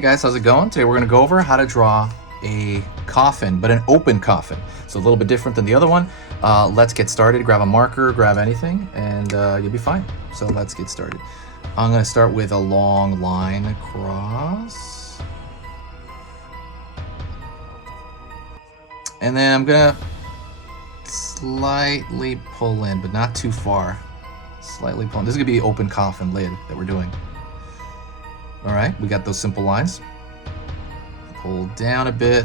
Hey guys, how's it going? Today we're going to go over how to draw a coffin, but an open coffin. So a little bit different than the other one. Let's get started. Grab a marker, grab anything, and you'll be fine. So let's get started. I'm going to start with a long line across. And then I'm going to slightly pull in, but not too far. Slightly pull in. This is going to be the open coffin lid that we're doing. All right, we got those simple lines. Pull down a bit,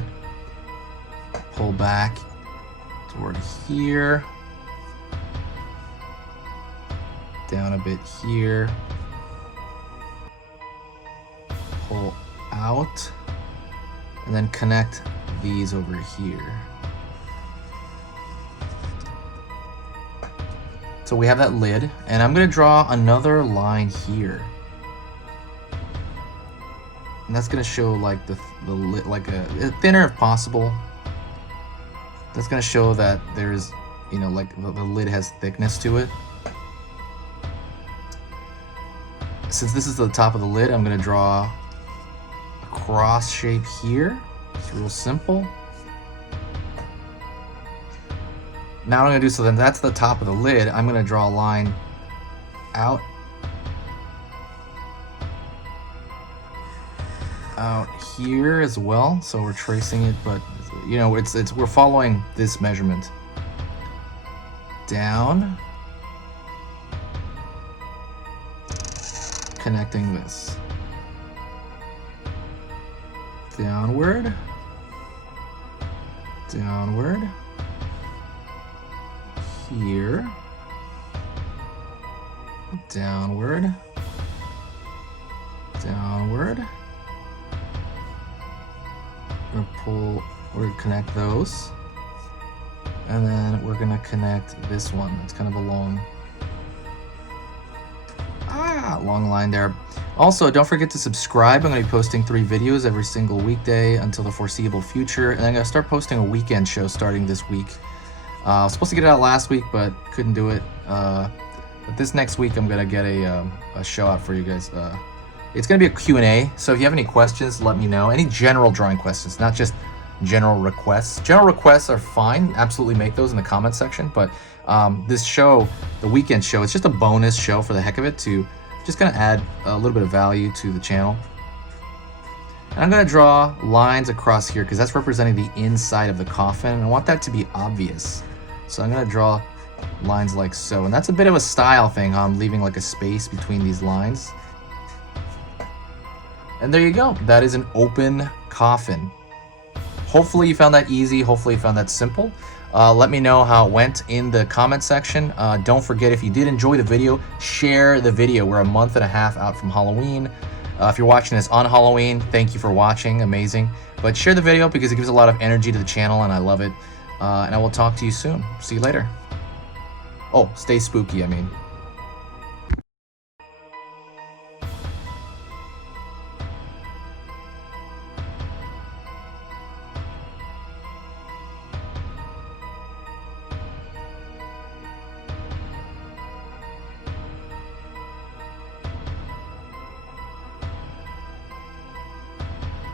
pull back toward here, down a bit here, pull out, and then connect these over here. So we have that lid, and I'm going to draw another line here. And that's gonna show like the lid, like a thinner if possible. That's gonna show that there's, you know, like the lid has thickness to it. Since this is the top of the lid, I'm gonna draw a cross shape here. It's real simple. Now what I'm gonna do, so then that's the top of the lid. I'm gonna draw a line out here as well, so we're tracing it, but you know, we're following this measurement. Down, connecting this. Downward, downward, here, downward, downward. We're gonna connect those, and then we're gonna connect this one. It's kind of a long line there. Also, don't forget to subscribe. I'm gonna be posting 3 videos every single weekday until the foreseeable future, and I'm gonna start posting a weekend show starting this week. I was supposed to get it out last week, but couldn't do it. But this next week, I'm gonna get a show out for you guys. It's going to be a Q&A, so if you have any questions, let me know. Any general drawing questions, not just general requests. General requests are fine. Absolutely make those in the comment section. But this show, the weekend show, it's just a bonus show for the heck of it to just kind of add a little bit of value to the channel. And I'm going to draw lines across here because that's representing the inside of the coffin. And I want that to be obvious. So I'm going to draw lines like so. And that's a bit of a style thing, how I'm leaving like a space between these lines. And there you go. That is an open coffin. Hopefully you found that easy. Hopefully you found that simple. Let me know how it went in the comment section. Don't forget, if you did enjoy the video, share the video. We're a month and a half out from Halloween. If you're watching this on Halloween, thank you for watching. Amazing. But share the video because it gives a lot of energy to the channel and I love it. And I will talk to you soon. See you later. Oh, stay spooky, I mean.